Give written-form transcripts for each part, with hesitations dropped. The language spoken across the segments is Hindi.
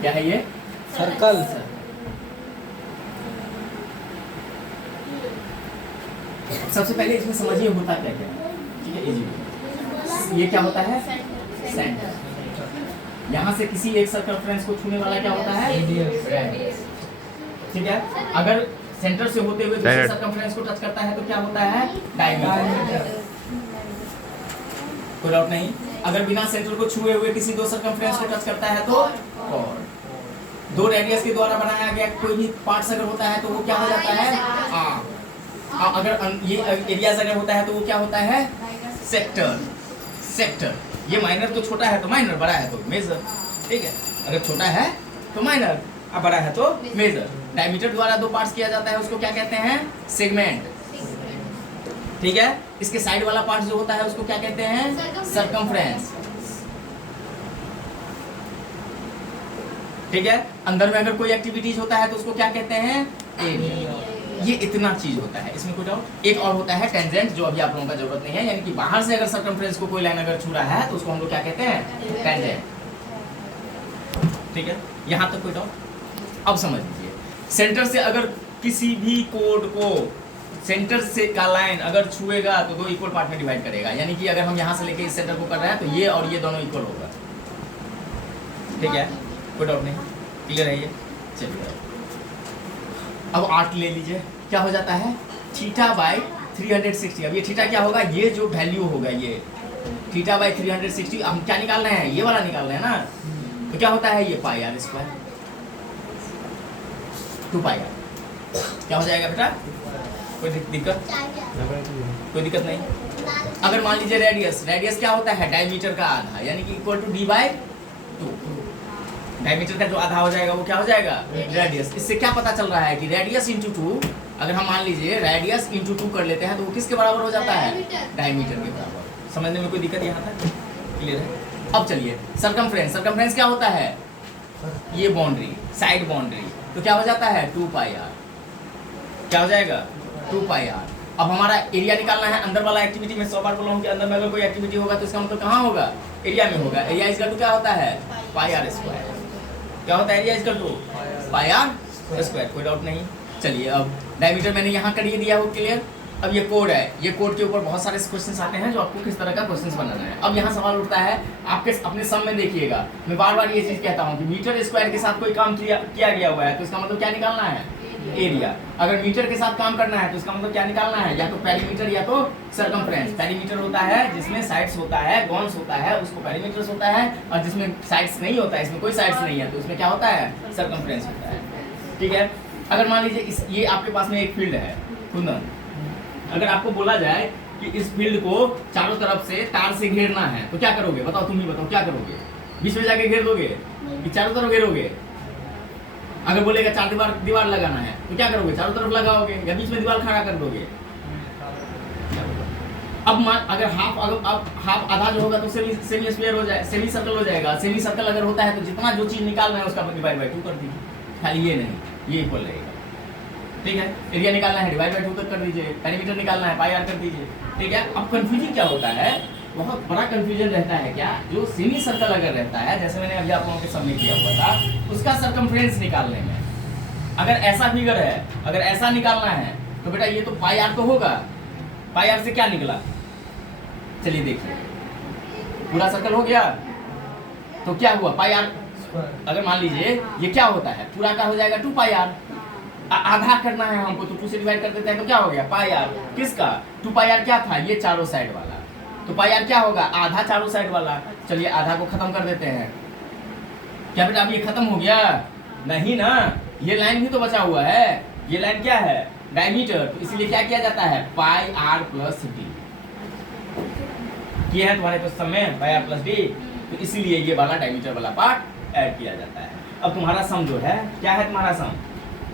क्या है ये? सर्कल। सबसे पहले इसमें समझिए होता क्या क्या है, ठीक है? इजी। ये क्या होता है? सेंटर। यहाँ से किसी एक सर्कमफ्रेंस को छूने वाला क्या होता है? रेडियस। ठीक है, अगर सेंटर से होते हुए दूसरे सर्कमफ्रेंस को टच करता है तो क्या होता है? डायमीटर। कोई डाउट नहीं? अगर बिना सेंटर को छुए हुए किसी दो सर्कमफ्रेंस को टच करता है तो कॉर्ड। दो रेडियस के द्वारा बनाया गया कोई भी पार्ट्स अगर होता है तो वो क्या हो जाता है? आर्म। अगर ये एरियाज अगर होता है तो वो क्या होता है? सेक्टर। सेक्टर। ये माइनर तो छोटा है तो माइनर, बड़ा है तो मेजर। ठीक है, अगर छोटा है तो माइनर, अब बड़ा है तो मेजर। डायमीटर द्वारा दो पार्ट्स किया जाता है उसको क्या कहते हैं? सेगमेंट। ठीक है, इसके साइड वाला पार्ट जो होता है उसको क्या कहते हैं? सर्कमफ्रेंस। ठीक है, अंदर में अगर कोई एक्टिविटीज होता है तो उसको क्या कहते हैं? एरिया। ये इतना चीज होता है, इसमें कोई डाउट? एक और होता है टेंजेंट, जो अभी आप लोगों का जरूरत नहीं है, यानी कि बाहर से अगर सर्कमफ्रेंस को कोई लाइन अगर छू रहा है तो उसको हम लोग क्या कहते हैं? टेंजेंट। ठीक है, यहां तक कोई डाउट? अब समझ लीजिए, सेंटर से अगर किसी भी कोड को सेंटर से का लाइन अगर छुएगा तो दो इक्वल पार्ट में डिवाइड करेगा, यानी कि अगर हम यहां से लेके इस सेंटर को कर रहे हैं तो ये और ये दोनों इक्वल होगा। ठीक है, कोई डाउट नहीं? क्लियर है ये? चलिए अब आर्क ले लीजिए, क्या हो जाता है? Theta by 360। अब ये थीटा क्या होगा? ये जो वैल्यू होगा ये थीटा बाई 360, हम क्या निकाल रहे हैं? ये वाला निकाल रहे हैं ना, तो क्या होता है? ये पाई आर स्क्वायर, 2 पाई आर। क्या हो जाएगा बेटा? कोई दिक्कत? कोई दिक्कत नहीं? अगर मान लीजिए रेडियस, रेडियस क्या होता है? डायमीटर का आधा, यानी कि equal to D by 2। Diameter का जो आधा हो जाएगा वो क्या हो जाएगा? रेडियस। इससे क्या पता चल रहा है कि रेडियस इंटू 2, अगर हम मान लीजिए रेडियस इंटू 2 कर लेते हैं तो वो किसके बराबर हो जाता है? डायमीटर के बराबर। समझने में कोई दिक्कत यहाँ तक? क्लियर है? अब चलिए सर्कमफ्रेंस। सर्कमफ्रेंस क्या होता है? ये बाउंड्री, साइड बाउंड्री, तो क्या हो जाता है? 2 पाई आर। क्या हो जाएगा? 2 पाई आर। अब हमारा एरिया निकालना है। अंदर वाला एक्टिविटी में 100 बार बोला हूँ कि अंदर में अगर कोई एक्टिविटी होगा तो इसका मतलब कहाँ होगा? एरिया में होगा। एरिया इज इक्वल टू क्या होता है? Pi r square. क्या होता है? Area is equal to pi r square. कोई डाउट नहीं? चलिए अब डायमीटर मैंने यहाँ कर ही दिया हो, क्लियर। अब ये कोड है, ये कोड के ऊपर बहुत सारे क्वेश्चंस आते हैं जो आपको किस तरह का क्वेश्चंस बनाना है। अब यहाँ सवाल उठता है, आपके अपने सम में देखिएगा, मैं बार बार ये चीज कहता हूँ कि मीटर स्क्वायर के साथ कोई काम किया गया हुआ है तो इसका मतलब क्या निकालना है? एरिया। अगर मीटर के साथ काम करना है तो इसका मतलब क्या निकालना है? या तो पेरीमीटर या तो सर्कमफ्रेंस। पेरीमीटर होता है जिसमें साइड्स होता है, गॉन्स होता है, उसको पेरीमीटर्स होता है, और जिसमें साइड्स नहीं होता है, इसमें कोई साइड्स नहीं है तो इसमें क्या होता है? सर्कमफ्रेंस होता है। ठीक है, अगर मान लीजिए ये आपके पास में एक फील्ड है कुंदन, अगर आपको बोला जाए कि इस फील्ड को चारों तरफ से तार से घेरना है तो क्या करोगे? बताओ, तुम ही बताओ, क्या करोगे? बीच में जाके घेर दोगे कि चारों तरफ घेरोगे? अगर बोलेगा 4 दीवार लगाना है तो क्या करोगे? चारों तरफ लगाओगे या बीच में दीवार खड़ा कर दोगे? अब अगर हाफ आधा जो होगा तो सेमी स्क्वायर हो जाए, सेमी सर्कल हो जाएगा। सेमी सर्कल अगर होता है तो जितना जो चीज निकाल रहे हैं उसका डिवाइड बाय 2 कर दीजिए। खाली ये नहीं, ये इक्वल रहेगा। ठीक है, एरिया निकालना है, डिवाइड बाय 2 तक कर दीजिए। पेरीमीटर निकालना है, पाई आर कर दीजिए। ठीक है, अब कंफ्यूजन क्या होता है? बहुत बड़ा कंफ्यूजन रहता है क्या? जो सेमी सर्कल अगर रहता है, जैसे मैंने अभी आप लोगों के सामने किया हुआ था, उसका सर्कमफ्रेंस निकालने में अगर ऐसा फिगर है, अगर ऐसा निकालना है तो बेटा ये तो पाई आर तो होगा। पाई आर से क्या निकला? चलिए देखिए, पूरा सर्कल हो गया तो क्या हुआ? पाई आर। अगर मान लीजिए ये क्या होता है, पूरा का हो जाएगा 2 पाई आर। आधा करना है हमको तो 2 से डिवाइड कर देते हैं तो क्या हो गया? पाई आर। किसका? 2 पाई आर क्या था? ये चारों साइड वाला, तो पाई आर क्या होगा? आधा चारों साइड वाला। चलिए आधा को खत्म कर देते हैं। क्या बेटा अब ये खत्म हो गया? नहीं ना, ये लाइन भी तो बचा हुआ है। ये लाइन क्या है? डायमीटर, तो इसीलिए क्या किया जाता है? पाई आर प्लस डी किया है तुम्हारे क्वेश्चन में, पाई आर प्लस डी, तो इसीलिए ये वाला डायमीटर वाला पार्ट ऐड किया जाता है। अब तुम्हारा सम जो है क्या है? तुम्हारा सम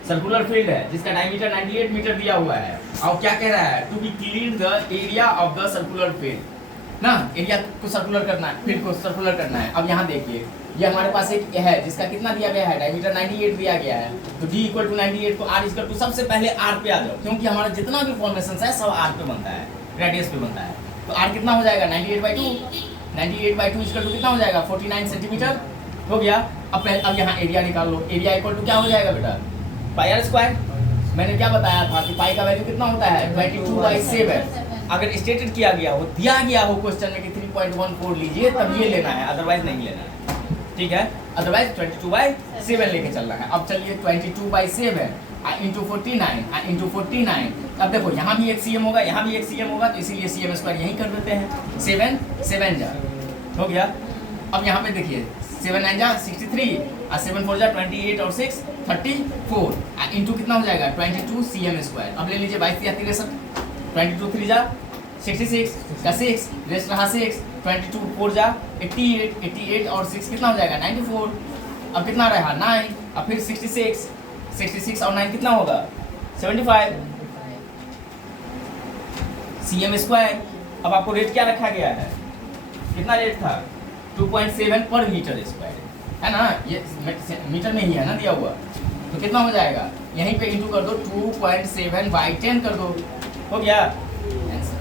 सर्कुलर फील्ड है जिसका डायमीटर 98 मीटर दिया हुआ है, और क्या कह रहा है? To be clean the area of the circular field ना, एरिया को सर्कुलर करना है, फील्ड को सर्कुलर करना है। अब यहाँ देखिए, ये हमारे पास एक है जिसका कितना दिया गया है? डायमीटर 98 दिया गया है, तो d इक्वल टू 98 को r इक्वल टू सबसे पहले r पे आ जाओ, क्योंकि हमारा जितना भी फॉर्मेशन है सब r पे बनता है, रेडियस पे बनता है। तो आर कितना हो जाएगा 98/2, 98/2 इक्वल टू कितना हो जाएगा 49 सेंटीमीटर हो गया। अब यहाँ एरिया निकाल लो, एरिया इक्वल टू क्या हो जाएगा बेटा पाई आर स्क्वायर। मैंने क्या बताया था कि पाई का वैल्यू कितना होता है 22/7। अगर स्टेटेड किया गया हो, दिया गया हो क्वेश्चन में कि 3.14 लीजिए तब ये लेना है, अदरवाइज नहीं लेना है, ठीक है। अदरवाइज 22/7 लेके चलना है। अब चलिए 22/7 इंटू 49 इंटू 49। अब देखो यहाँ भी एक सीएम होगा, यहाँ भी एक सीएम होगा, तो इसीलिए सीएम स्क्वायर यहीं कर देते हैं। 7 7 जा हो गया। अब यहाँ पे देखिए 7 9 जा 63 और 7 4 जा 28 और 6 34 इंटू कितना हो जाएगा 22 सीएम स्क्वायर। अब ले लीजिए 22 या 63, 22 3 जा 66 का 6 रेस्ट रहा 6, 22 4 जा 88, 88 और 6 कितना हो जाएगा 94। अब कितना रहा 9, अब फिर 66, 66 और 9 कितना होगा 75 सीएम स्क्वायर। अब आपको रेट क्या रखा गया है, कितना रेट था 2.7 पर मीटर स्क्वायर है ना, ये मीटर में ही है ना दिया हुआ, तो कितना हो जाएगा यहीं पे इंटू कर दो 2.7/10 कर दो, हो गया आंसर।